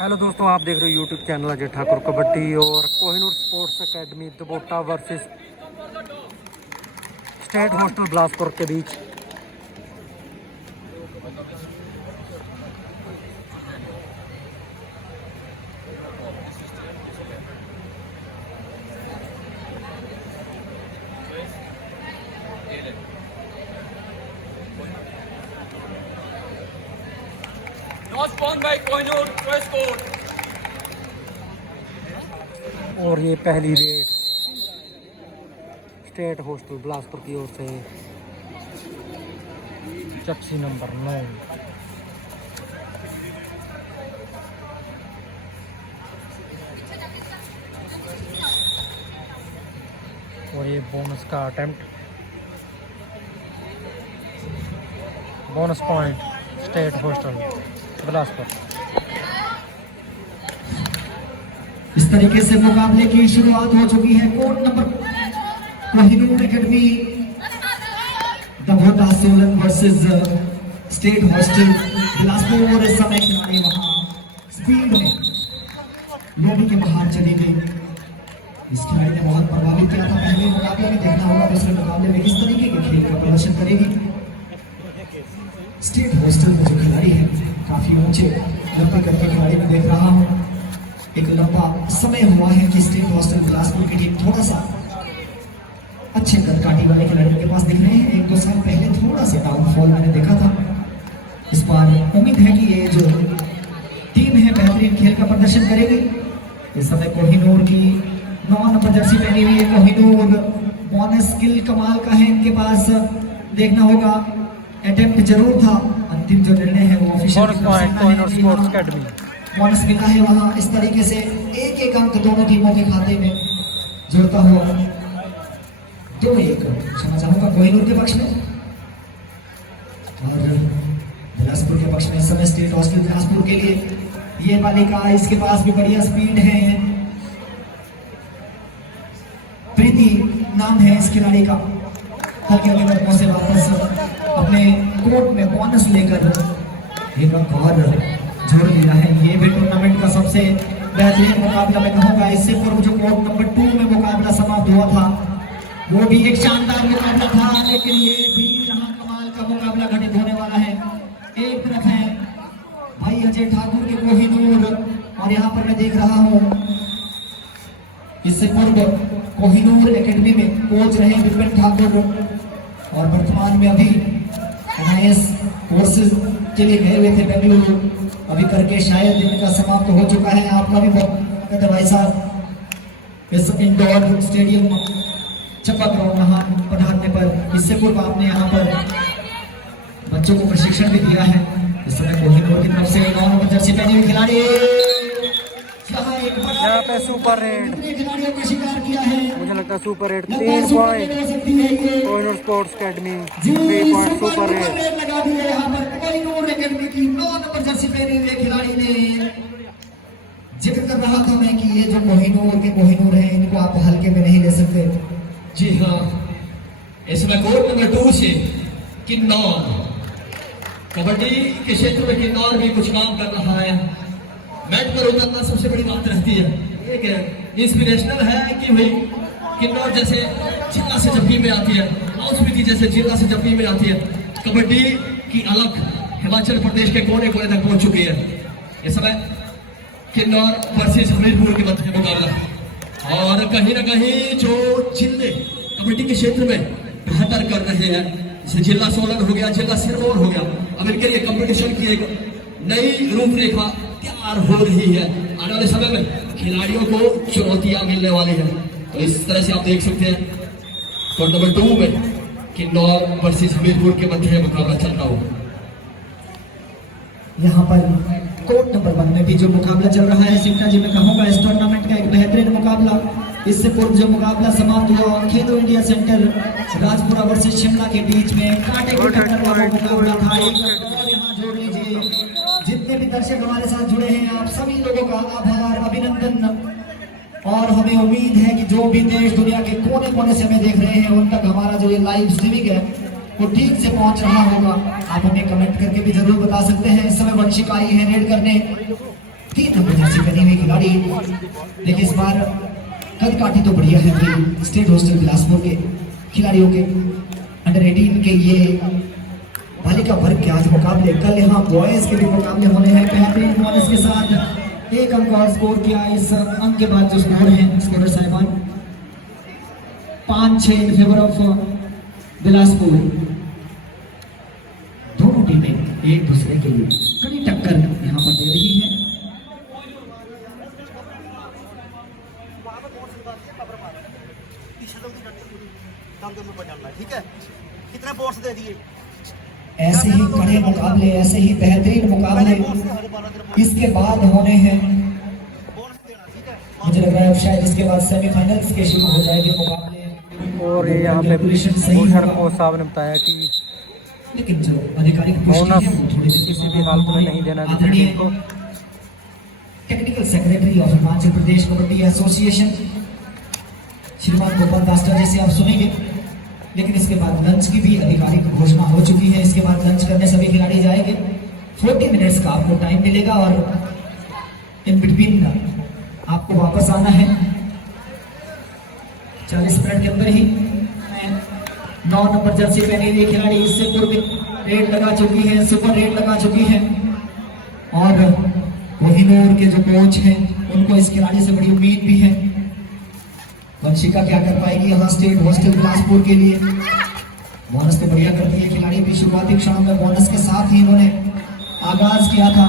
Hello दोस्तों, आप देख रहे हो यूट्यूब चैनल अजय ठाकुर कबड्डी और Kohinoor sports academy Dabota versus state hostel Bilaspur के बीच। और ये पहली रेड स्टेट हॉस्टल बिलासपुर की ओर से जर्सी नंबर 9। और ये बोनस का attempt, bonus point state hostel Bilaspur. इस तरीके से मुकाबले की शुरुआत हो चुकी है। Code number Kohinoor academy Dabota Solan versus state hostel Bilaspur. और इस समय खिलाड़ी वहां स्पीड में लोबी के बाहर चली गई। इस खिलाड़ी ने बहुत प्रभावित किया था पहले मुकाबले में। देखना होगा दूसरे मुकाबले में किस तरीके के खेल का प्रदर्शन करेगी स्टेट हॉस्टल में। जो खिलाड़ी है काफी ऊंचे लंबे करके खिलाड़ी में देख रहा हूँ। एक लंबा समय हुआ है कि स्टेट हॉस्टल बिलासपुर की टीम थोड़ा सा अच्छे कदकाठी वाले खिलाड़ियों के पास दिख रहे हैं। 1-2 साल पहले थोड़ा सा डाउनफॉल मैंने देखा था। इस बार उम्मीद है कि ये जो टीम है बेहतरीन खेल का प्रदर्शन करेगी। इस समय कोहिनूर की 9 नंबर जर्सी पहनी हुई है। कोहिनूर बोनस स्किल कमाल का है इनके पास। देखना होगा, अटेम्प्ट जरूर था, अंतिम जो निर्णय है वो ऑफिशियल बोनस मिला है वहां। इस तरीके से एक अंक दोनों टीमों के खाते में जुड़ता हुआ 2-1 क्षमा चाहूंगा कोहिनूर के पक्ष में और बिलासपुर के पक्ष में। इस समय स्टेट हॉस्टल बिलासपुर के लिए ये बालिका, इसके पास भी बढ़िया स्पीड है। प्रीति नाम है इस खिलाड़ी का। हल्के हल्के कदमों से वापस अपने कोर्ट में बोनस लेकर एक अंक और जोड़ लिया है। ये भी टूर्नामेंट का सबसे बेहतरीन मुकाबला मैं कहूंगा। इससे पूर्व जो कोर्ट नंबर 2 में मुकाबला समाप्त हुआ था वो भी एक शानदार मुकाबला था, लेकिन ये भी यहाँ कमाल का मुकाबला घटित होने वाला है। एक तरफ है भाई अजय ठाकुर के कोहिनूर और यहाँ पर मैं देख रहा हूँ इससे पूर्व कोहिनूर एकेडमी में कोच रहे विपिन ठाकुर और वर्तमान में अभी NIS कोर्सेज के लिए गए हुए थे बेंगलुरु। अभी करके शायद इनका समाप्त हो चुका है। आपका भी बहुत भाई साहब इस इंडोर स्टेडियम चप्पा ग्राउंड यहाँ पधारने पर। इससे पूर्व आपने यहाँ पर बच्चों को प्रशिक्षण भी दिया है। इस समय कोहिनूर की तरफ से 9 नंबर जर्सी पहने हुए खिलाड़ी यहाँ पे सुपर रेड खिलाड़ियों का शिकार किया है। मुझे लगता है super red 3 point Kohinoor sports academy 3 point super red लगा दी है। यहाँ पर कोहिनूर एकेडमी की 9 नंबर जर्सी पहने हुए खिलाड़ी ने जिक्र कर रहा था मैं कि ये जो कोहिनूर है इनको आप हल्के में नहीं ले सकते। जी हाँ, इसमें कोर्ट नंबर 2 से किन्नौर कबड्डी के क्षेत्र में किन्नौर भी कुछ काम कर रहा है। मैच पर उतरना सबसे बड़ी बात रहती है। एक इंस्पिरेशनल है कि भाई किन्नौर जैसे जिला से जब टीम में आती है, स्पीति जैसे जिला से जब टीम में आती है, कबड्डी की अलग हिमाचल प्रदेश के कोने कोने तक पहुंच चुकी है। इस समय किन्नौर वर्सेस हमीरपुर के मध्य मुकाबला और कहीं ना कहीं जो जिले कबड्डी के क्षेत्र में बेहतर कर रहे हैं, जैसे जिला सोलन हो गया, जिला सिरमौर हो गया, अब इनके लिए कंपटीशन की एक नई रूपरेखा तैयार हो रही है। आने वाले समय में खिलाड़ियों को चुनौतियां मिलने वाली है। तो इस तरह से आप देख सकते हैं कोर्ट नंबर 2 में किन्नौर वर्सेस हमीरपुर के मध्य मुकाबला चल रहा होगा। यहाँ पर कोर्ट नंबर 1 में भी जो मुकाबला चल रहा है सिमटा जी में कहूँगा इस टूर्नामेंट का एक बेहतरीन मुकाबला। इससे पूर्व जो मुकाबला समाप्त हुआ खेलो India centre Rajpura versus Shimla के बीच में कांटे की टक्कर वाला मुकाबला था। यहाँ जोड़ लीजिए जितने भी दर्शक हमारे साथ जुड़े हैं, आप सभी लोगों का आभार, अभिनंदन। और हमें उम्मीद है कि जो भी देश दुनिया के कोने कोने से हमें देख रहे हैं उन तक हमारा जो ये लाइव स्ट्रीमिंग है वो ठीक से पहुंच रहा होगा। आप हमें कमेंट करके भी जरूर बता सकते हैं। इस समय वंशिका आई है रेड करने 3 नंबर जर्सी पहने हुए खिलाड़ी। देखिए इस बार कद काठी तो बढ़िया है कि स्टेट हॉस्टल बिलासपुर के खिलाड़ियों के अंडर 18 के ये बालिका वर्ग के आज मुकाबले, कल यहाँ बॉयज के भी मुकाबले होने हैं। बेहतरीन बोनस के साथ 1 अंक और स्कोर किया। इस अंक के बाद जो स्कोर है स्कोरर साहिबान 5-6 इन फेवर ऑफ बिलासपुर। दोनों टीमें एक दूसरे के लिए कड़ी टक्कर यहाँ पर दे रही है। ठीक है, कितने बोर्ड्स दे दिए? ऐसे ही कड़े मुकाबले, ऐसे ही बेहतरीन मुकाबले इसके बाद होने हैं। मुझे लग रहा है अब शायद इसके बाद सेमीफाइनल्स के शुरू हो जाएंगे मुकाबले। और ये यहाँ पे भूषण को साहब ने बताया कि लेकिन जो आधिकारिक बोनस किसी भी हालत में नहीं देना किसी टीम को। Technical secretary of Himachal Pradesh kabaddi association श्रीमान गोपाल दास्ता जैसे आप सुनेंगे। लेकिन इसके बाद लंच की भी आधिकारिक घोषणा हो चुकी है। इसके बाद लंच करने सभी खिलाड़ी जाएंगे। 40 मिनट्स का आपको टाइम मिलेगा और इन बिटवीन आपको वापस आना है 40 मिनट के अंदर ही। 9 नंबर जर्सी पहने हुए खिलाड़ी इससे पूर्व रेड लगा चुकी है, सुपर रेड लगा चुकी है और कोहिनूर के जो कोच हैं उनको इस खिलाड़ी से बड़ी उम्मीद भी है। वंशिका क्या कर पाएगी यहाँ स्टेट हॉस्टल बिलासपुर के लिए। बोनस तो बढ़िया करती है खिलाड़ी भी। शुरुआती क्षणों में बोनस के साथ ही इन्होंने आगाज किया था।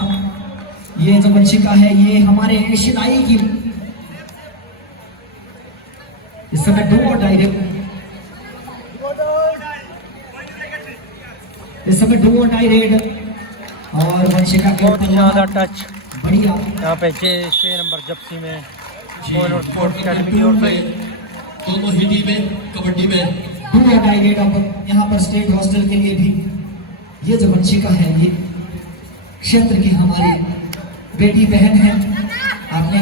ये जो वंशिका है ये हमारे एशियाई की इस समय डुओ डायरेक्ट और वंशिका के बहुत ज़्यादा टच बढ़िया यहाँ पे 6 नंबर जप्सी में कोहिनूर स्पोर्ट्स अकेडमी की ओर से। दोनों ही टीमें कबड्डी में डुओ डायरेक्ट अब यहाँ पर स्टेट हॉस्टल के लिए भी ये जो वंशिका है ये क्षेत्र की हमारी बेटी बहन है। आपने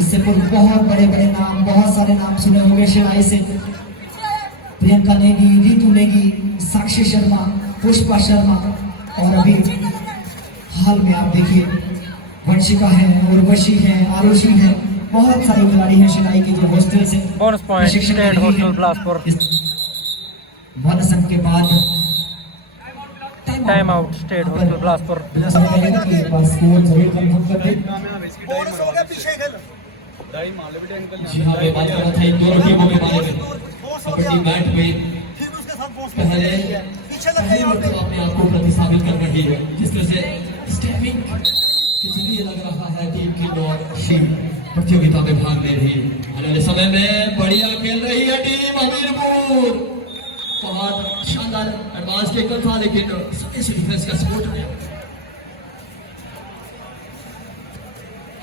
इससे पूर्व बहुत बड़े बड़े नाम, बहुत सारे नाम सुने होंगे शिलाई से। प्रियंका नेगी, रीतू नेगी, साक्षी शर्मा, पुष्पा शर्मा और अभी हाल में आप देखिए वंशिका है, उर्वशी है, आरुषि है। बहुत सारे खिलाड़ी हैं शिलाई की जो हॉस्टल से bonus point state hostel Bilaspur. Bonus अंक के बाद time out state hostel Bilaspur. एक बार स्कोर जरूर कंफर्म कर दें। बोनस हो गया, पीछे खेल। जी हाँ, मैं बात कर रहा था इन दोनों टीमों के बारे में। कबड्डी मैट में फिर उसके साथ बोनस पहले पीछे लग गए यहाँ पे। अपने आप को प्रतिस्थापित कर रही है, जिस तरह से स्टेपिंग के चलिए लग रहा है टीम की टीम प्रतियोगिता में भाग ले रही है। आने वाले समय में बढ़िया खेल रही है टीम हमीरपुर। बहुत शानदार एडवांस टेकल था लेकिन डिफेंस का सपोर्ट गया।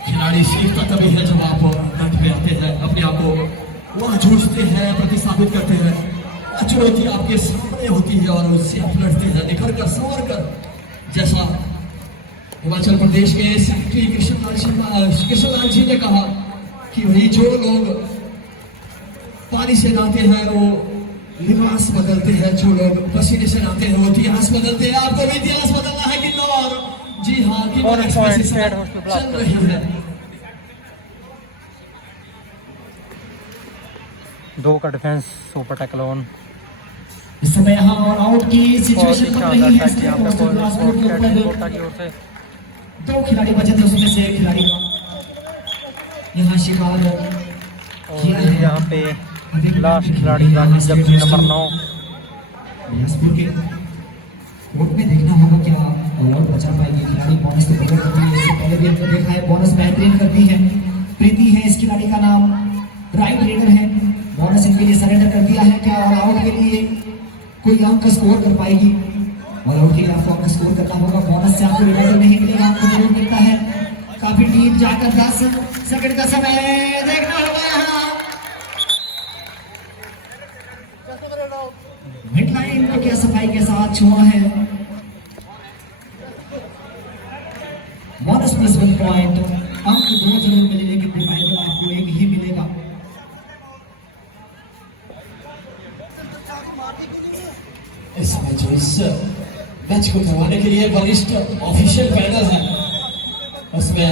खिलाड़ी सीखता तभी है जब आप मैच में आते हैं, अपने आप को वह जूझते हैं, प्रतिस्थापित करते हैं। चुनौती आपके सामने होती है और उससे आप लड़ते हैं, निखर कर संवर कर। जैसा हिमाचल प्रदेश के सेक्रेटरी कृष्णलाल जी ने कहा कि वही जो लोग पानी से नहाते हैं वो लिबास बदलते हैं, जो लोग पसीने से नहाते हैं वो इतिहास बदलते हैं। आपको भी इतिहास बदलना है किन्नौर। जी हाँ, किन्नौर एक्सप्रेस चल रही है। 2 का डिफेंस सुपर टैकल ऑन। इस समय यहाँ और आउट की सिचुएशन बन रही है यहाँ पे कोहिनूर स्पोर्ट्स कोटा की ओर से 2 खिलाड़ी बचे थे उसमें से एक खिलाड़ी का यहाँ शिकार और यहाँ पे लास्ट खिलाड़ी रानी जप्सी नंबर 9। बिलासपुर के कोर्ट में देखना होगा क्या और बचा पाएगी खिलाड़ी। बोनस तो बढ़िया करती है, इससे पहले भी हमने देखा है बोनस बेहतरीन करती है। प्रीति है इस खिलाड़ी का नाम, राइट रेडर है। बोनस इनके लिए सरेंडर कर दिया है क्या और आउट के लिए कोई अंक स्कोर कर पाएगी? और आउट के लिए आपको अंक स्कोर करना होगा। बोनस से आपको रिवाइवल नहीं मिलेगा, आपको जरूर मिलता है। काफी टीम जाकर 10 सेकंड का समय देखना होगा यहाँ। मिड लाइन को क्या सफाई के साथ छुआ है। Bonus plus 1 point. अंक 2 जरूर मिले लेकिन रिवाइवल आपको 1 ही मिलेगा। इस समय जो इस मैच को करवाने के लिए वरिष्ठ ऑफिशियल पैनल है उसमें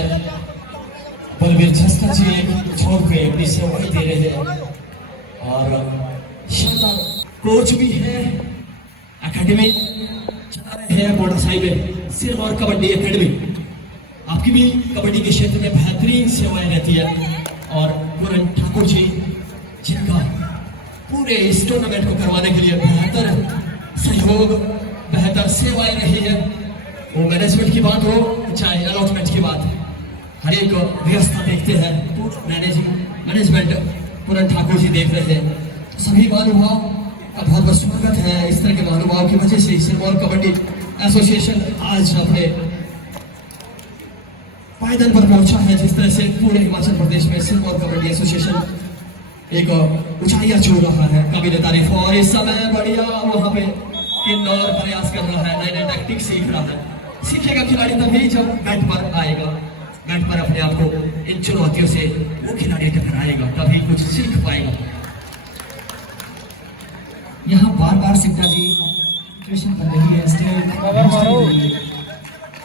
जस्ता जी एक छोड़ पे अपनी सेवाएं दे रहे हैं और शानदार कोच भी है, एकेडमी चला रहे हैं मोटा साहिब में सिर्फ और कबड्डी एकेडमी। आपकी भी कबड्डी के क्षेत्र में बेहतरीन सेवाएं रहती है और पूरन ठाकुर जी जिनका पूरे इस टूर्नामेंट को करवाने के लिए बेहतर सहयोग, बेहतर सेवाएं रही है। वो मैनेजमेंट की बात हो चाहे अलॉटमेंट की बात, हर एक व्यवस्था देखते हैं, मैनेजमेंट पूरन ठाकुर जी देख रहे हैं। तो सभी महानुभाव का बहुत बहुत स्वागत है। इस तरह के महानुभाव की वजह से सिरमौर कबड्डी एसोसिएशन आज अपने पायदान पर पहुंचा है। जिस तरह से पूरे हिमाचल प्रदेश में सिरमौर कबड्डी एसोसिएशन एक ऊंचाइयां छू रहा है, काबिल तारीफ। और इस समय बढ़िया वहां पे किन्नौर प्रयास कर रहा है, नए नए टैक्टिक सीख रहा है। सीखेगा खिलाड़ी तभी जब मैट पर आएगा, मैट पर अपने आप को इन चुनौतियों से वो खिलाड़ी टकराएगा, तभी कुछ सीख पाएगा। यहाँ बार बार सिक्का जी ऑपरेशन कर रही है,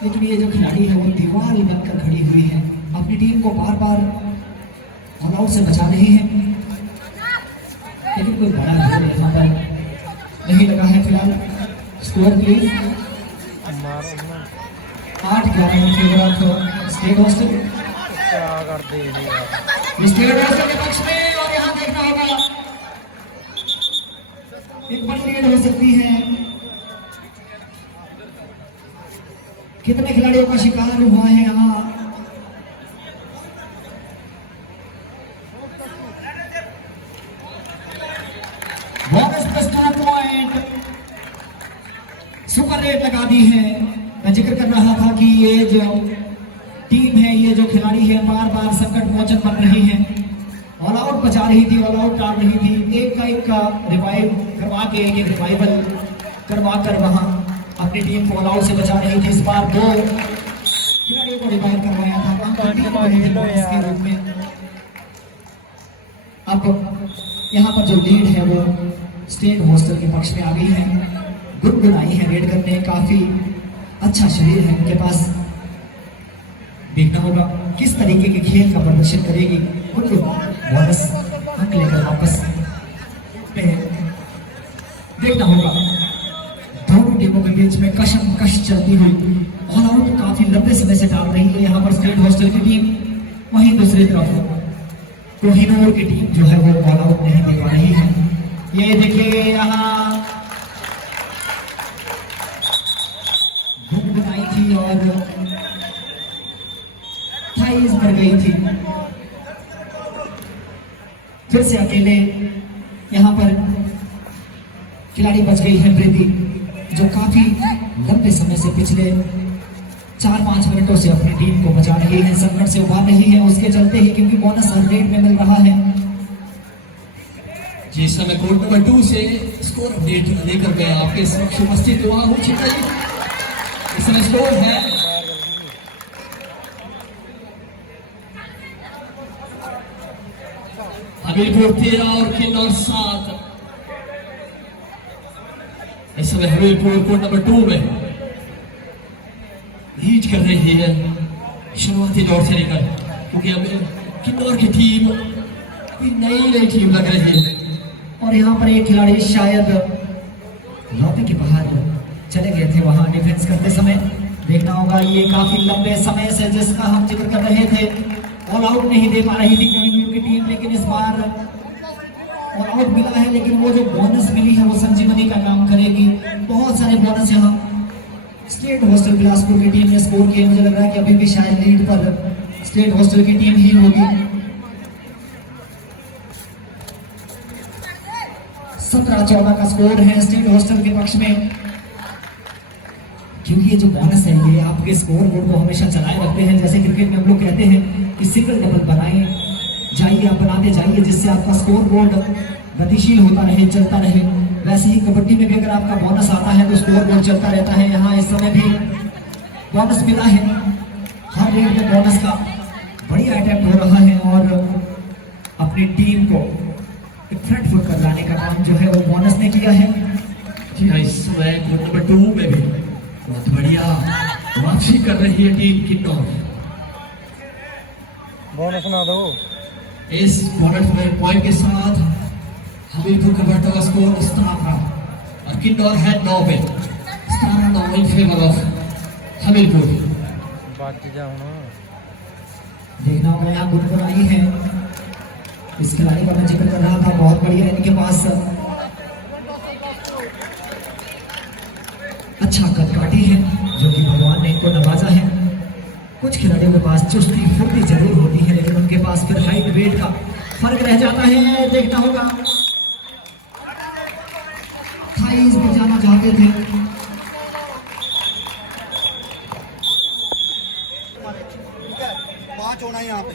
लेकिन ये जो खिलाड़ी है वो दीवार बनकर खड़ी हुई है, अपनी टीम को बार बार ऑल आउट से बचा रही है, लेकिन कोई बड़ा गोल यहाँ पर नहीं लगा है। फिलहाल score please 8-11 in favour of state hostel. क्या करते हैं स्टेट हॉस्टल के पक्ष में, और यहाँ देखना होगा एक बड़ी लीड हो सकती है। कितने खिलाड़ियों का शिकार हुआ है यहाँ। Bonus plus 2 point, super rate लगा दी है। मैं जिक्र कर रहा था कि ये जो टीम है, ये जो खिलाड़ी है, बार बार संकट मोचन बन रही है, ऑल आउट बचा रही थी, ऑल आउट डाल रही थी, एक का रिवाइव करवा के, एक रिवाइवल करवा कर वहां अपनी टीम को ऑल आउट से बचा रही थी। इस बार 2 खिलाड़ियों को रिवाइव करवाया था इसके रूप में। अब यहाँ पर जो लीड है वो स्टेट हॉस्टल के पक्ष में आ गई है। गुनगुनाई है रेड करने, काफी अच्छा शरीर है उनके पास। देखना होगा किस तरीके के खेल का प्रदर्शन करेगी। बोनस अंक लेकर वापस देखना होगा। दोनों टीमों के बीच में कशमकश चलती हुई ऑल आउट काफी लंबे समय से डाल रही है यहाँ पर स्टेट हॉस्टल की टीम। वहीं दूसरी तरफ कोहिनूर की टीम जो है वो ऑल आउट नहीं दे पा रही है। ये देखिए यहाँ गुनगुनाई थी और थाइस भर गई थी। फिर से अकेले यहाँ पर खिलाड़ी बच गई है प्रीति, जो काफी लंबे समय से पिछले 4-5 मिनटों से अपनी टीम को बचा रही है, संकट से उबार रही है। उसके चलते ही क्योंकि बोनस हर रेट में मिल रहा है। जिस समय कोर्ट नंबर 2 से स्कोर अपडेट लेकर मैं आपके समक्ष उपस्थित हुआ हूँ। चिंता जी, इस समय स्कोर है हमीरपुर 13 और किन्नौर 7। इस समय हमीरपुर कोर्ट नंबर 2 में लीड कर रही है शुरुआती दौर से लेकर, क्योंकि अब किन्नौर की टीम कोई नई टीम लग रही है। और यहाँ पर एक खिलाड़ी शायद लौटे के बाहर चले गए थे वहां डिफेंस करते समय। देखना होगा, ये काफी लंबे समय से जिसका हम जिक्र कर रहे थे, ऑल आउट नहीं दे पा रही थी कोहिनूर की टीम, लेकिन इस बार ऑल आउट मिला है। लेकिन वो जो बोनस मिली है वो संजीवनी का काम करेगी। बहुत सारे बोनस यहाँ स्टेट हॉस्टल बिलासपुर की टीम ने स्कोर किए। मुझे लग रहा है कि अभी भी शायद लीड पर स्टेट हॉस्टल की टीम ही होगी। 17-14 का स्कोर है स्टेट हॉस्टल के पक्ष में। क्योंकि ये जो बोनस है ये आपके स्कोर बोर्ड को हमेशा चलाए रखते हैं। जैसे क्रिकेट में हम लोग कहते हैं कि सिंगल डबल बनाए जाइए, आप बनाते जाइए, जिससे आपका स्कोर बोर्ड गतिशील होता रहे, चलता रहे। वैसे ही कबड्डी में भी अगर आपका बोनस आता है तो स्कोर बोर्ड चलता रहता है। यहाँ इस समय भी बोनस मिला है, हर रेट में बोनस का बढ़िया अटैम्प्ट हो रहा है और अपनी टीम को फ्रंट फुट कर लाने का काम जो है वो बोनस ने किया है। जी हाँ, इस समय कोर्ट नंबर 2 में भी बहुत बढ़िया वापसी कर रही है टीम किन्नौर। बोनस ना दो। इस बोनस पॉइंट के साथ हमीरपुर का बढ़ता हुआ स्कोर 17 और किन्नौर है 9 पे। 17 इन फेवर ऑफ हमीरपुर। बात जाओ ना। देखना होगा यहाँ गुनगुनाई है, इस खिलाड़ी का मैं जिक्र कर रहा था, बहुत बढ़िया इनके पास अच्छा कदकाठी है जो कि भगवान ने इनको नवाजा है। कुछ खिलाड़ियों के पास चुस्ती फुर्ती जरूर होती है लेकिन उनके पास फिर हाइट वेट का फर्क रह जाता है। देखना होगा थाईज भी जाना चाहते थे। ठीक है 5 होना है यहाँ पे।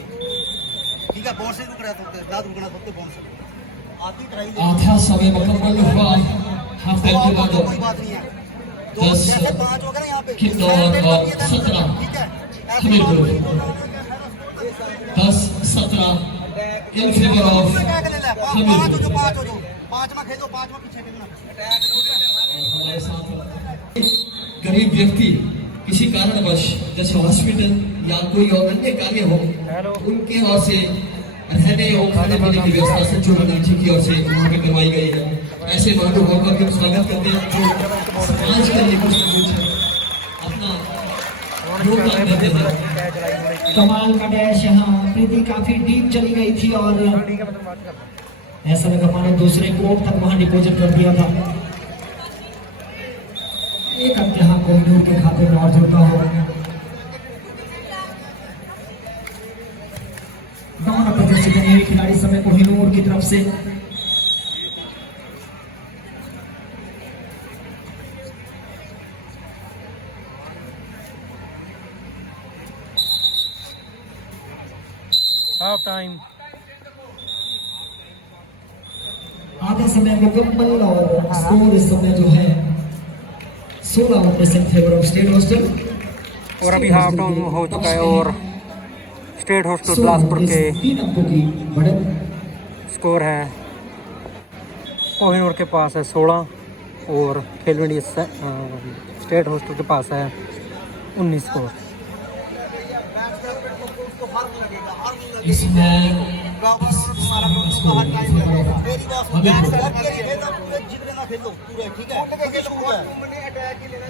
ठीक है बॉल से रुक रहा था, ना रुकना सकते बॉल से आती ट्राई आधा समय मुकम्मल हुआ। हाफ टाइम के बाद कोई बात नहीं है। 10 जैसे 5 हो गए ना यहाँ पे किन्नौर और 17 ठीक है हमीरपुर। 10-17 इन फेवर ऑफ हमीरपुर। 5 में खेलो 5 में पीछे खेलना। हमारे साथ गरीब व्यक्ति किसी कारणवश जैसे हॉस्पिटल या कोई और अन्य कार्य हो, उनके ओर से रहने और खाने पीने की व्यवस्था संजू बनर्जी की ओर से वहाँ पे करवाई गई है। ऐसे महानुभाव का हम स्वागत करते हैं जो समाज के लिए कुछ न कुछ अपना योगदान देते हैं। कमाल का डैश यहाँ, प्रीति काफी डीप चली गई थी और ऐसा लगा मानो दूसरे कोर्ट तक वहां डिपोजिट कर दिया था। एक अम्तिहा कोहिनूर के खाते में और जुड़ता हो। दोनों प्रदर्शित हुए खिलाड़ी समय कोहिनूर की तरफ से हाफ टाइम। आधा समय मुकम्मल और स्कोर इस समय जो है 16 इन फेवर ऑफ स्टेट हॉस्टल। और अभी हाफ टाइम हो चुका है और स्टेट हॉस्टल बिलासपुर के 3 अंकों की बढ़त। स्कोर है कोहिनूर के पास है 16 और खेलो इंडिया स्टेट हॉस्टल के पास है 19 स्कोर। इसमें ठीक है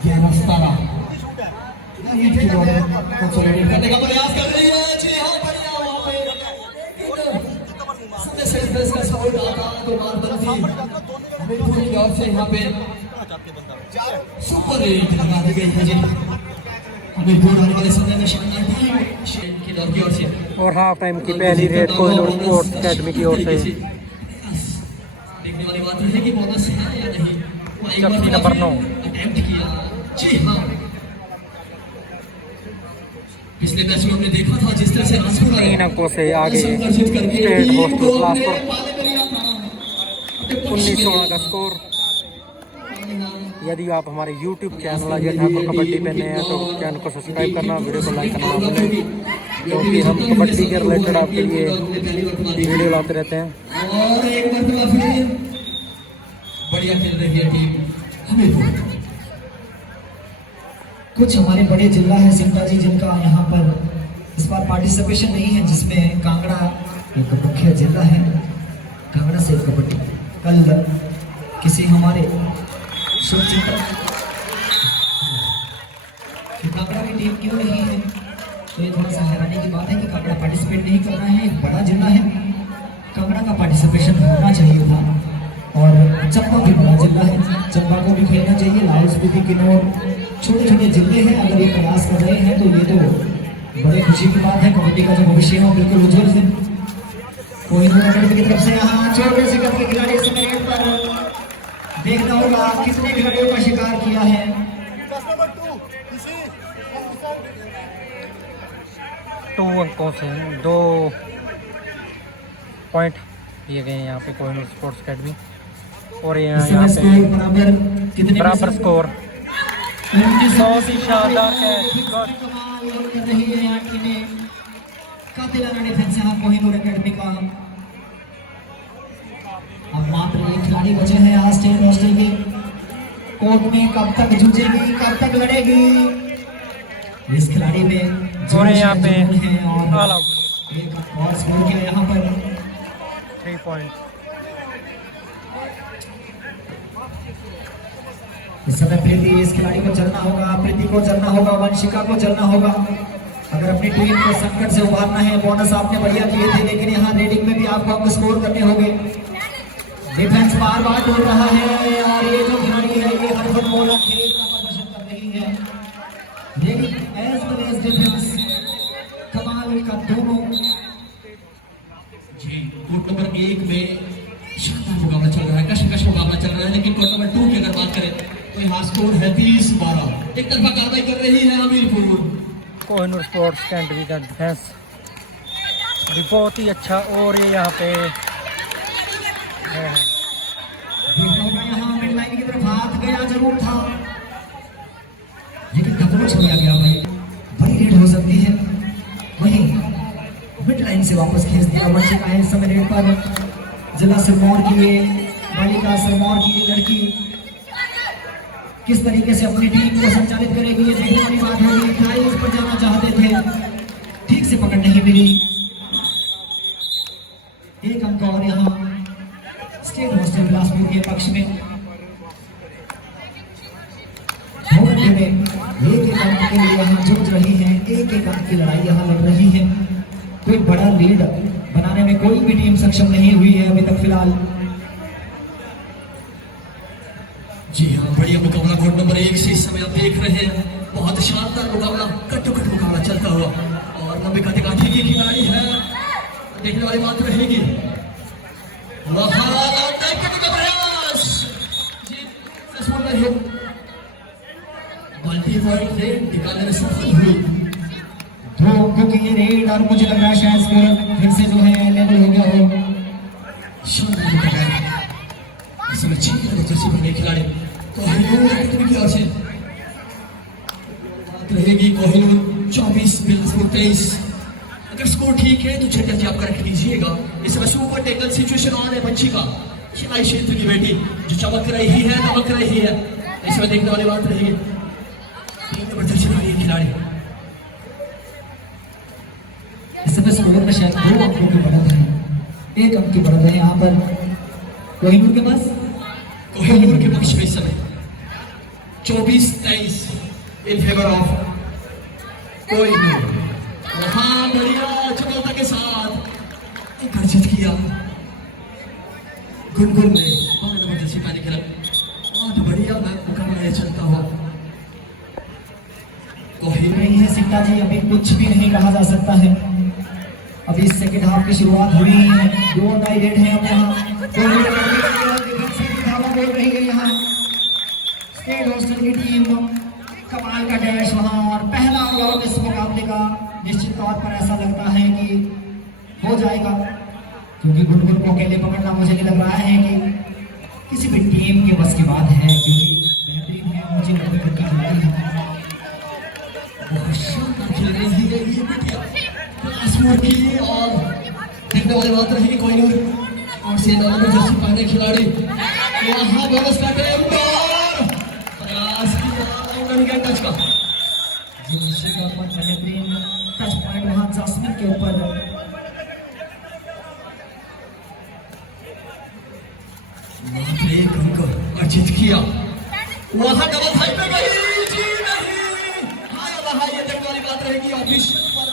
11-17 करने करने का प्रयास कर रही है। जी हाँ बढ़िया वहाँ पे समय से प्रेस का सपोर्ट आता तो मारबंदी हमीरपुर की ओर से यहाँ पे सुपर रेट लगा दी गई है जी। हमीरपुर आने वाले समय में शानदार टीम की दौर की ओर से और हाफ टाइम की पहली रेड कोहिनूर स्पोर्ट्स अकेडमी की ओर से देखने वाली बात है कि बोनस है या नहीं। जर्सी नंबर 9 अटेम्प्ट किया। जी हाँ पिछले मैच में हमने देखा था जिस तरह से 3 अंकों से आगे स्टेट हॉस्टल बिलासपुर 19-16 का स्कोर। यदि आप हमारे YouTube चैनल अजय ठाकुर कबड्डी पे नए हैं तो चैनल को सब्सक्राइब करना, वीडियो को लाइक करना ना भूलें क्योंकि हम कबड्डी के रिलेटेड आपके लिए वीडियो लाते रहते हैं। और एक मरतबा फिर बढ़िया खेल रही है टीम हमीरपुर। कुछ हमारे बड़े जिला है सिंधा जी जिनका यहाँ पर इस बार पार्टिसिपेशन नहीं है, जिसमें कांगड़ा एक मुख्य जिला है। कांगड़ा से कबड्डी कल किसी हमारे शुभचिंतक कांगड़ा की टीम क्यों नहीं है तो ये थोड़ा सा हैरानी की बात है कि कांगड़ा पार्टिसिपेट नहीं कर रहा है। एक बड़ा जिला है, कांगड़ा का पार्टिसिपेशन होना चाहिए था। और चंबा भी बड़ा जिला है, चंबा को भी खेलना चाहिए। लाहौल स्पीति किन्नौर छोटे छोटे जिले हैं, अगर ये प्रयास कर रहे हैं तो ये तो बड़े खुशी की बात है। कबड्डी का जो भविष्य है बिल्कुल उज्जवल है। कोहिनूर अकेडमी की तरफ से यहाँ छोटे से करके खिलाड़ी इस रेड पर देखना होगा कितने खिलाड़ियों का शिकार किया है। 2 अंकों से 2 पॉइंट दिए गए हैं यहाँ पे कोहिनूर स्पोर्ट्स अकेडमी और यहाँ पे बराबर स्कोर 100 की शानदार कर रही है यहाँ टीमें। कातिलाना डिफेंस यहाँ कोहिनूर अकेडमी का। अब मात्र एक खिलाड़ी बचे हैं यहाँ स्टेट हॉस्टल के कोर्ट में। कब तक जूझेगी, कब तक लड़ेगी इस खिलाड़ी में और यहाँ पे है और ऑल आउट। स्कोर किया यहाँ पर 3 पॉइंट। इस समय प्रीति, इस खिलाड़ी को चलना होगा, प्रीति को चलना होगा, वंशिका को चलना होगा अगर अपनी टीम को संकट से उबारना है। बोनस आपने बढ़िया दिए थे, लेकिन यहाँ रेडिंग में भी आपको अंक स्कोर करने होंगे। डिफेंस बार बार टूट रहा है और ये जो खिलाड़ी है ये हर फुटबॉल खेल का प्रदर्शन कर रही है, लेकिन एज वेल एज डिफेंस कमाल का दोनों। जी कोर्ट नंबर 1 में शानदार मुकाबला चल रहा है, कश मुकाबला चल रहा है, लेकिन कोर्ट नंबर 2 की अगर बात करें तो यहाँ स्कोर है 30-12। एक तरफा कार्रवाई कर रही है हमीरपुर। कोहिनूर स्पोर्ट्स कैंटवी का डिफेंस भी बहुत ही अच्छा, और ये यहाँ पे यहाँ मिड लाइन की तरफ हाथ गया जरूर था, लेकिन अप्रोच किया गया भाई, बड़ी रेड हो सकती है। वहीं मिड लाइन से वापस खींच दिया वंशिका है इस समय रेड पर। जिला सिरमौर की ये बालिका, सिरमौर की ये लड़की किस तरीके से अपनी टीम को संचालित करेगी ये देखने वाली बात होगी। खिलाड़ी उस पर जाना चाहते थे, ठीक से पकड़ नहीं मिली। एक अंक और यहाँ स्टेट हॉस्टल बिलासपुर के पक्ष में। दोनों टीमें एक अंक के लिए यहाँ जूझ रही हैं, एक अंक की लड़ाई यहाँ लड़ रही है। कोई बड़ा लीड बनाने में कोई भी टीम सक्षम नहीं हुई है अभी तक फिलहाल। जी हाँ, बढ़िया मुकाबला कोर्ट नंबर 1 से इस समय आप देख रहे हैं। बहुत शानदार मुकाबला, कट मुकाबला चलता हुआ, और लंबी काठी की खिलाड़ी है, देखने वाली बात रहेगी। मल्टी पॉइंट रेड निकालने में सफल हुई। दो अंकों की ये रेड, और मुझे लग रहा है शायद स्कोर फिर से जो है लेवल हो गया हो। शानदार मुकाबला इस समय जैसे बने खिलाड़ी कोहिनूर की ओर से बात रहेगी। कोहिनूर 24, बिलासपुर 23। अगर स्कोर ठीक है तो छठा जी आपका रख लीजिएगा। इस समय सुपर टेकल सिचुएशन ऑन है वंशिका, खिलाई क्षेत्र की बेटी जो चमक रही है, दमक रही है। इस समय देखने वाली बात रहेगी, प्रदर्शन वाली खिलाड़ी। इस समय स्कोर में शायद 2 अंकों की बढ़त है, 1 अंक की बढ़त है यहाँ पर कोहिनूर के पास। कोहिनूर के पक्ष में इस समय 24-23 इन फेवर ऑफ कोहिनूर। वहां बढ़िया चपलता के साथ एक अर्जित किया गुनगुन ने 12 नंबर जर्सी पहने खिलाड़ी। बहुत बढ़िया मुकाबला है चलता हुआ। कोहिनूर नहीं है सिक्का जी, अभी कुछ भी नहीं कहा जा सकता है। अभी सेकेंड हाफ की शुरुआत हुई है, 2 डाई रेड है अब यहाँ। बोल रही है यहाँ स्टेट हॉस्टल की टीम। कमाल का डैश वहाँ, और पहला राउंड इस मुकाबले का निश्चित तौर पर ऐसा लगता है कि हो जाएगा, क्योंकि गुनगुन को अकेले पकड़ना मुझे नहीं लग रहा है कि किसी भी टीम के बस की बात है, क्योंकि बेहतरीन है, मुझे लंबी करके खिलाड़ी है। बहुत शानदार खेल रही है ये बिटिया बिलासपुर की। और देखने वाली बात रहेगी कोहिनूर और से नंबर जर्सी पहने खिलाड़ी। वहां बोनस का टेम्पर प्रयास किया टच का। बेहतरीन टच पॉइंट वहां जास्मिन के ऊपर। एक अंक अर्जित किया, वहां डबल हाई पे गई जी नहीं। हाय ये देखने वाली बात रहेगी ऑफिशियल पर।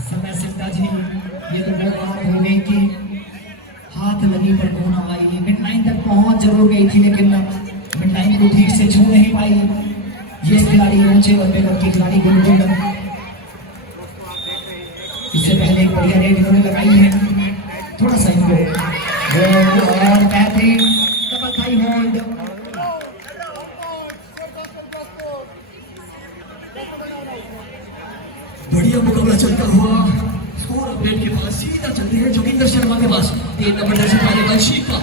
समय सिद्धा जी, ये तो बहुत बात हो गई कि हाथ लगी पर कोना आई। मिड लाइन तक पहुंच जरूर गई थी, लेकिन मिड लाइन को ठीक से छू नहीं पाई ये खिलाड़ी, ऊंचे वल्ले की खिलाड़ी गुनगुन। इससे पहले एक बढ़िया रेड इन्होंने लगाई है, थोड़ा सा इनको और बेहतरीन डबल खाई होल्ड। बढ़िया मुकाबला चलता हुआ। स्कोर अपडेट के पास सीधा चलते हैं जोगिंदर शर्मा के पास। 3 नंबर जर्सी पहने वंशिका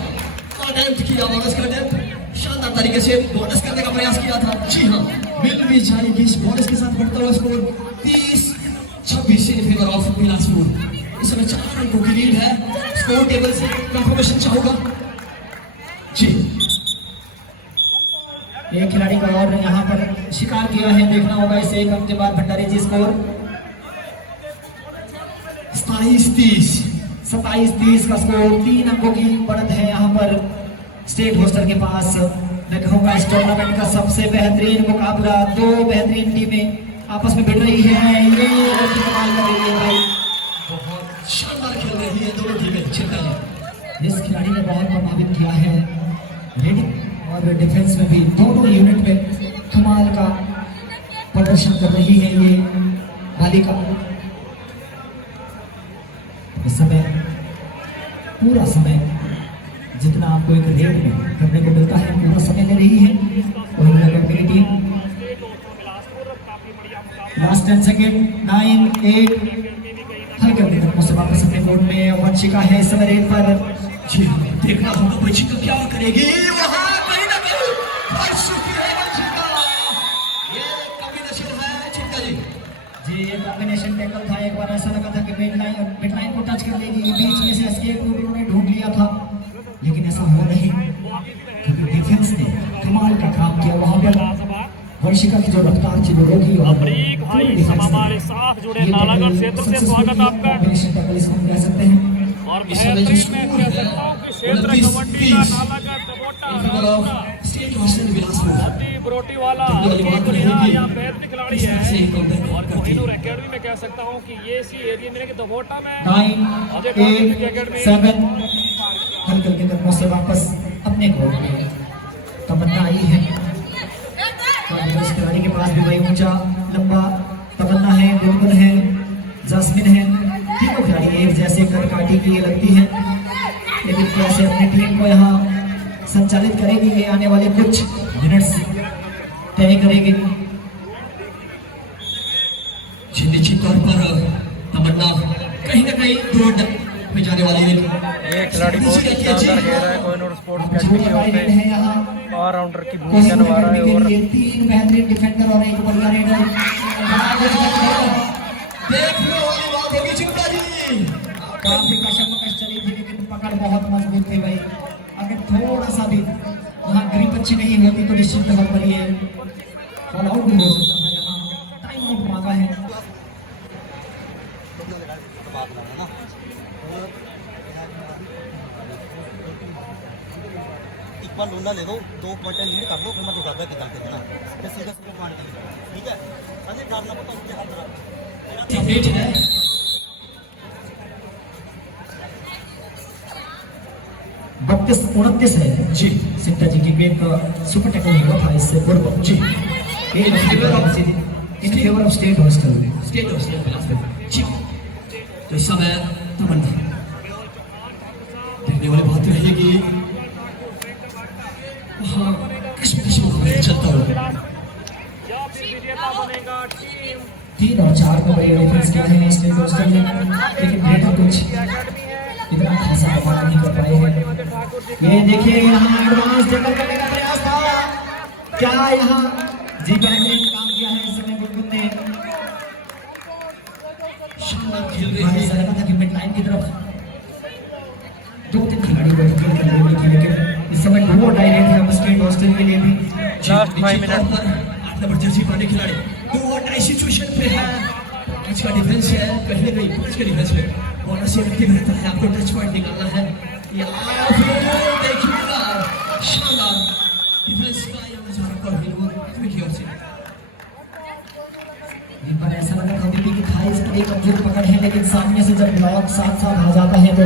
अटेम्प्ट किया, बोनस का अटेम्प्ट शानदार तरीके से बोनस करने का प्रयास किया था। जी हाँ, मिल भी जाएगी इस बोनस के साथ। बढ़ता हुआ score 30-26 in favour of Bilaspur. इस समय 4 अंकों की लीड है। स्कोर टेबल से कंफर्मेशन चाहूंगा जी। एक खिलाड़ी का और यहाँ पर शिकार किया है, देखना होगा इसे। 1 अंक के बाद भंडारी जी स्कोर 27-30। 27-30 का स्कोर, 3 अंकों की बढ़त है यहाँ पर स्टेट हॉस्टल के पास। मैं कहूँगा इस टूर्नामेंट का सबसे बेहतरीन मुकाबला, दो बेहतरीन टीमें आपस में भिड़ रही है। ये कमाल कर रही है भाई, बहुत शानदार खेल रही है दोनों टीमें। चिंता जी, इस खिलाड़ी ने बहुत प्रभावित किया है रेडिंग और डिफेंस में भी, दोनों यूनिट में कमाल का प्रदर्शन कर रही है ये बालिका। इस समय पूरा समय जितना आपको एक रेड में करने को मिलता है, पूरा समय ले रही है वही लगा मेरी टीम। लास्ट 10 सेकेंड, 9, 8 हल्के हल्के कदमों से वापस अपने कोर्ट में। वंशिका है इस समय रेड पर। जी देखना होगा वंशिका क्या करेगी वहां, कहीं ना कहीं फंस चुकी है वंशिका। ये कॉम्बिनेशन है चिंता जी। जी ये कॉम्बिनेशन टैकल था, एक बार ऐसा लगा था कि मिडलाइन को टच कर लेगी, बीच में से एस्केप रूट उन्होंने ढूंढ लिया था, लेकिन ऐसा हुआ नहीं क्योंकि डिफेंस ने कमाल का काम किया वहां पर। वंशिका की जो रफ्तार थी वो रोकी और भाई सब हमारे साथ जुड़े नालागढ़ क्षेत्र से स्वागत आपका। कॉम्बिनेशन टैकल इसको हम कह सकते हैं। और इस समय जो बेहतरीन स्कोर मैं कह सकता हूं कि क्षेत्र कबड्डी का नालागढ़ कबोटा स्टेट हॉस्टल बिलासपुर अति ब्रोटी वाला यहाँ बेहतरीन खिलाड़ी है। और कोहिनूर एकेडमी में कह सकता हूँ कि ये इसी एरिया में दबोटा में 9, 8, 7 हल्के हल्के कदमों से वापस अपने कोर्ट में तमन्ना आई है। और इस खिलाड़ी के पास भी वही ऊंचा लंबा तमन्ना है, गुनगुन है, जास्मिन है। तीनों खिलाड़ी एक जैसे कद काटी की ये लगती है, लेकिन कैसे अपनी टीम को यहाँ संचालित करेगी ये आने वाले कुछ मिनट्स तय करेगी। निश्चित तौर पर तमन्ना कहीं ना कहीं रोड में जाने वाली है। ये खिलाड़ी बहुत ही शानदार खेल रहा है कोहिनूर स्पोर्ट्स अकेडमी की ओर से, है यहाँ ऑलराउंडर की भूमिका निभा रहा है। और 3 बेहतरीन डिफेंडर और एक बढ़िया रेडर। देख लो ये बात होगी चिंता जी। काफी कशमकश चली थी लेकिन पकड़ बहुत मजबूत थी भाई। अगर थोड़ा सा भी वहाँ ग्रिप अच्छी नहीं होती तो निश्चित तौर पर ये फॉल आउट भी हो सकता था। यहाँ टाइम आउट मांगा है। एक बार लोला ले दो, 2 क्वार्टर लीड कर लो, फिर मैं तो घर पे निकलते हैं ना, फिर सीधा सीधा पॉइंट निकलेगा। ठीक है, अरे करना पता मुझे हर तरह रेट है 32-29 है जी। सिंटा जी की गेम का सुपर टैकल हुआ था इससे पूर्व जी, in favour of state hostel. State hostel Bilaspur जी। तो इस समय तमन्ना देखने वाली बात है कि वहाँ कश्मीर मुकाबला चलता हुआ या फिर विजेता बनेगा टीम 3 और 4 में बड़ी डिफेंस किया है स्टेट हॉस्टल ने, लेकिन रेडर कुछ इतना खासा कमाल नहीं कर पाए हैं। ये देखिए यहाँ एडवांस टैकल करने का प्रयास था, क्या यहाँ जी बेहतरीन काम किया है इस समय गुनगुन ने। शानदार खेल रही है। ऐसा लगा था कि मिड लाइन की तरफ 2-3 खिलाड़ी बैठ कर खेल रहे थे, लेकिन इस समय डुओ डायरेक्ट है स्टेट हॉस्टल के लिए भी। लास्ट 5 मिनट पर 8 नंबर जर्सी पाने खिलाड़ी वो टाई सिचुएशन पे है। पांच का डिफेंस है, पहले गई 5 का डिफेंस में बोनस से एक्टिव रहता है, आपको टच पॉइंट निकालना है। या फिर देखिएगा शानदार डिफेंस का ये नजारा कर हिलवा की ओर से। एक बार ऐसा लगा था कि थाईस की एक कमजोर पकड़ है, लेकिन सामने से जब लॉक साथ आ जाता है तो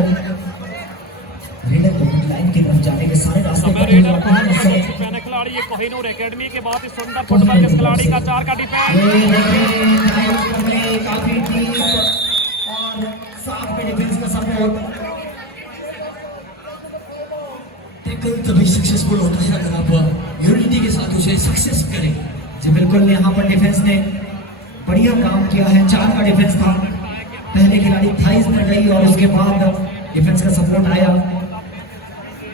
रेडर को लाइन की तरफ जाने के सारे रास्ते बंद हो जाते हैं। इस समय पहले खिलाड़ी ये कोहिनूर एकेडमी के बहुत ही सुंदर फुटबॉल के खिलाड़ी का 4 का डिफेंस। ये देखिए थाईस में काफी टीम और साथ में डिफेंस का सपोर्ट। टैकल तभी सक्सेसफुल होता है अगर आप यूनिटी के साथ उसे सक्सेस करें। जी बिल्कुल, यहाँ पर डिफेंस ने बढ़िया काम किया है। 4 का डिफेंस था, पहले खिलाड़ी थाईस में गई और उसके बाद डिफेंस का सपोर्ट आया।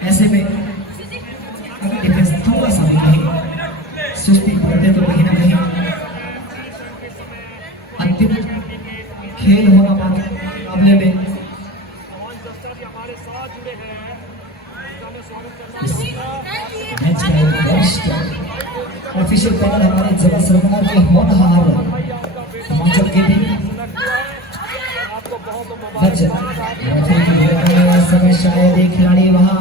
ऐसे में अगर डिफेंस थोड़ा सा भी कहीं सुस्ती करते तो कहीं ना कहीं अंतिम खेल होना बाकी मुकाबले में। मैच का एक बेस्ट ऑफिशियल पैनल हमारे जिला सरकार के होनहार हिमाचल के भी बहुत बच रेफरी की देखने में इस समय शायद एक खिलाड़ी वहां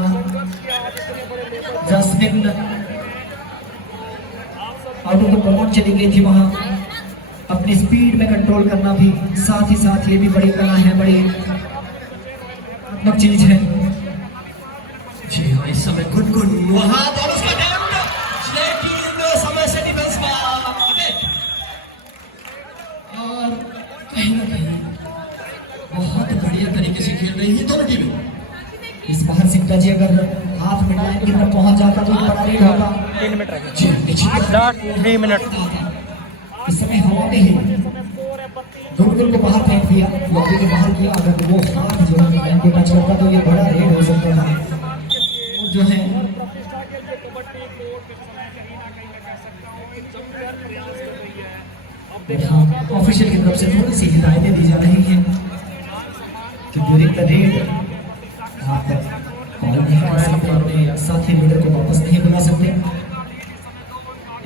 जस्मिन आउट ऑफ द बाउंड चली गई थी। वहां अपनी स्पीड में कंट्रोल करना भी साथ ही साथ ये भी बड़ी कला है, बड़ी चीज है। जी हाँ, इस समय गुनगुन वहां और उसका अटेम्प्ट लेकिन समय से डिफेंस का और कहीं ना कहीं बहुत बढ़िया तरीके से खेल रही है दोनों टीमें। इस बार सिक्का जी अगर हाफ मिड लाइन की तरफ पहुंच जाता तो बड़ा लीड होता। 3 मिनट रह गए। जी निश्चित 3 मिनट। इस समय हवा में ही गुनगुन को बाहर फेंक दिया, लॉबी के बाहर किया। अगर वो हाथ जो है लाइन को टच करता तो ये बड़ा रेड हो सकता था। और जो है प्रतिष्ठा के लिए कबड्डी कोर्ट इस समय कहीं ना कहीं मैं कह सकता हूँ कि जमकर प्रयास कर रही है। अब देखिए ऑफिशियल की तरफ से थोड़ी सी हिदायतें दी जा रही हैं कि ड्यूरिंग द रेड आप कॉल नहीं कर सकते, अपने साथी लीडर को वापस नहीं बुला सकते।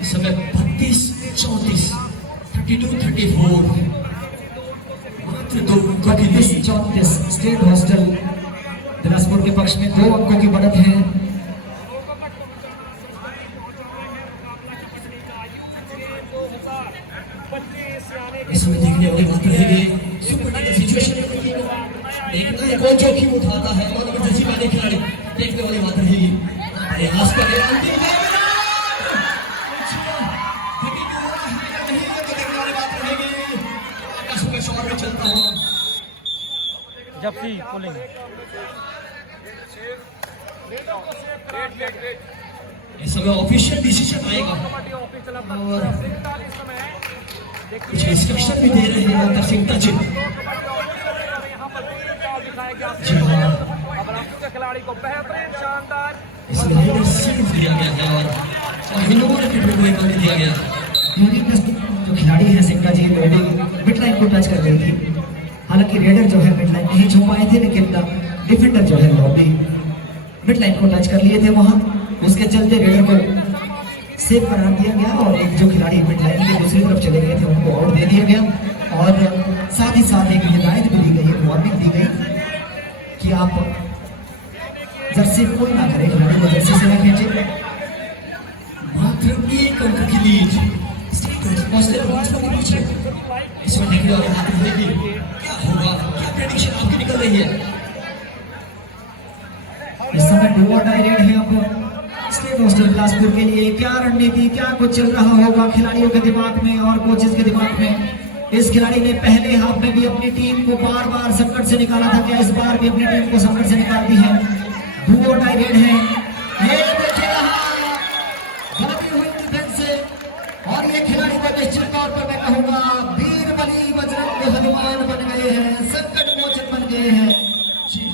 इस समय 32-34 32-34 मात्र 2 अंकों की लीड। 32-34 स्टेट हॉस्टल बिलासपुर के पक्ष में 2 अंकों की बढ़त है। इस समय देखने वाली बात रहेगी सुपर टेंस सिचुएशन में देखना है कौन जोखिम उठाता है और नंबर जर्सी वाले खिलाड़ी। देखने वाली बात रहेगी प्रयास करें अंतिम शॉट में चलता हूँ। जब सी पुलिंग इस समय ऑफिशियल डिसीजन आएगा और कुछ इंस्ट्रक्शन भी दे रहे हैं अंतर सिंह टच। जी हाँ, खिलाड़ी को बेहतरीन शानदार इसमें लीडर सीरीज दिया गया है और हिलोर के भी कोई बंद दिया गया। जो खिलाड़ी है सिक्का जी लॉबी मिड लाइन को टच कर रही थी। हालांकि रेडर जो है मिड लाइन नहीं छू पाए थे, लेकिन डिफेंडर जो है लॉबी मिड लाइन को टच कर लिए थे। वहां उसके चलते रेडर को सेव करार दिया गया और एक जो खिलाड़ी मिड लाइन के दूसरी तरफ चले गए थे उनको आउट दे दिया गया। और साथ ही साथ एक हिदायत भी दी गई, वार्निंग दी गई कि आप जर्सी पुल ना करें, खिलाड़ी को जर्सी से न खींचे। मात्र 1 अंक की लीड इसमें देखने वाले हाथ रहेगी क्या होगा, क्या प्रेडिक्शन आपकी निकल रही है। इस समय डू और डाई रेड है अब स्टेट हॉस्टल बिलासपुर के लिए। क्या रणनीति, क्या कुछ चल रहा होगा खिलाड़ियों के दिमाग में और कोचेस के दिमाग में। इस खिलाड़ी ने पहले हाफ में भी अपनी टीम को बार बार संकट से निकाला था, क्या इस बार भी अपनी टीम को संकट से निकाल दी है। डू और डाई रेड है, ये देखिए गलती हुई डिफेंस से और ये खिलाड़ी को निश्चित तौर पर मैं कहूंगा वीर बली बजरंग हनुमान बन गए हैं, संकट मोचन बन गए हैं।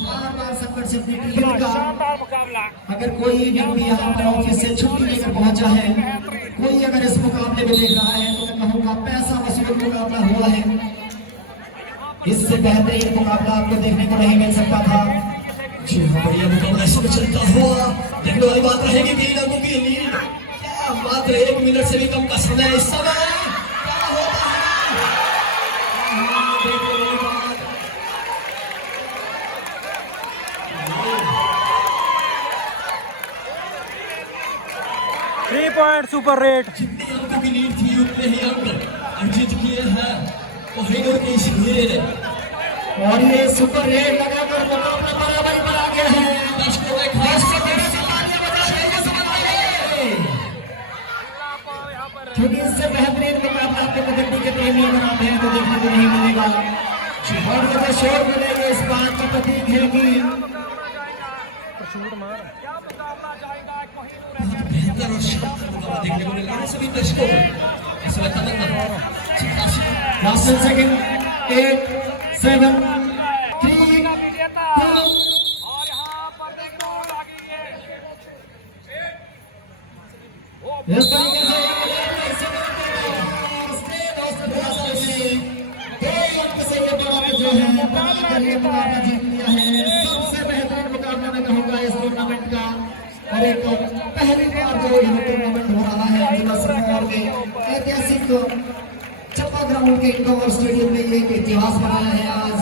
बार बार संकट से अपनी टीम का अगर कोई व्यक्ति यहाँ पर ऑफिस से छुट्टी लेकर पहुंचा है, कोई अगर इस मुकाबले में देख रहा है तो मैं कहूंगा पैसा वसूल मुकाबला हुआ है। इससे बेहतरीन मुकाबला आपको देखने को नहीं मिल सकता था। जी हाँ, बढ़िया मुकाबला इसमें चलता हुआ देखने वाली बात रहेगी 3 अंकों की लीड। क्या मात्र 1 मिनट से भी कम का समय इस समय क्या होता है। देखने वाली बात 3 पॉइंट सुपर रेट। जितने अंकों की लीड थी उतने ही अंक अर्जित किए हैं कोहिनूर के इस घेर। और ये सुपर रेड लगाकर मुकाबला बराबरी पर आ गया है। क्योंकि इससे बेहतरीन मुकाबला आपको कबड्डी के प्रेमी अगर आप हैं तो देखने को नहीं मिलेगा। और मुझे शोर मिलेंगे इस बात का प्रतीक है कि बेहतर और शानदार मुकाबला देखने को मिल रहा है सभी दर्शकों को। इस वक्त लास्ट सेकंड 8 7 3 2 इस तरीके से जो है मुकाबला जीत लिया है। सबसे बेहतरीन मुकाबला मैं कहूँगा इस टूर्नामेंट का। और एक पहली बार जो यह टूर्नामेंट हो रहा है जिला सरकार के ऐतिहासिक चप्पा ग्राउंड के इंडोर स्टेडियम में, ये एक इतिहास बनाया है आज